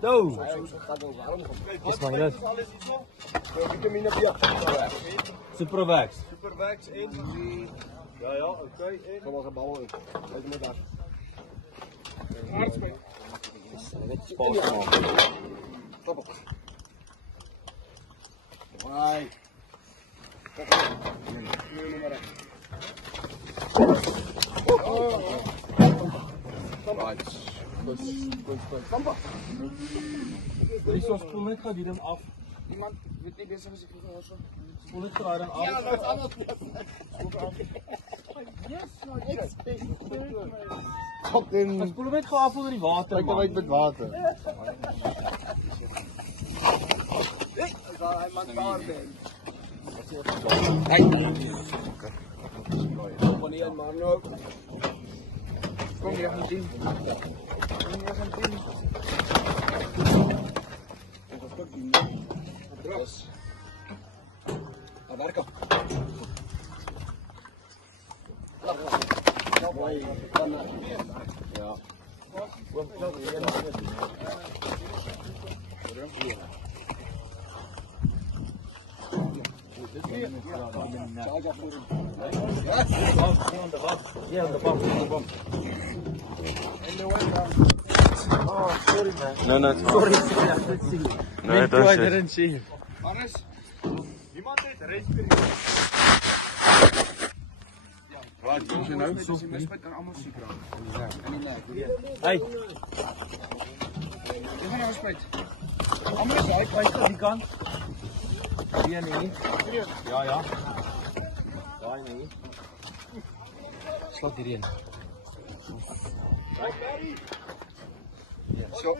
Zo. Is maar net. Vitamine B. Superwax. Superwax 1, 3. Ja, oké. Kom maar geballen. Weet je daar. Hartstikke. Stop op. Hai. Dit is ons spoel net gaat hier dan af. Iemand weet niet bezig als ik ga zo. Spoel net graag dan af. Ja, dat is anders. Maar spoel net gaan af onder die water. Kijk dan met water. Hij maakt daar ben. Wanneer maar nou. Kom je nog niet in? Kom je nog niet in? Terus. Abarca. Ja. Ja, de bam. Oh, sorry man. No, it's fine. Sorry, I didn't see. No, don't I say. didn't see. Hannes, iemand heeft reis Wat, doen ze nou? Ze kan allemaal ziek raken. Hey, Je gaat nou spijt. allemaal uit, weet je, die kant. Hier niet. Ja. Daar niet. Slot hierin. Zo.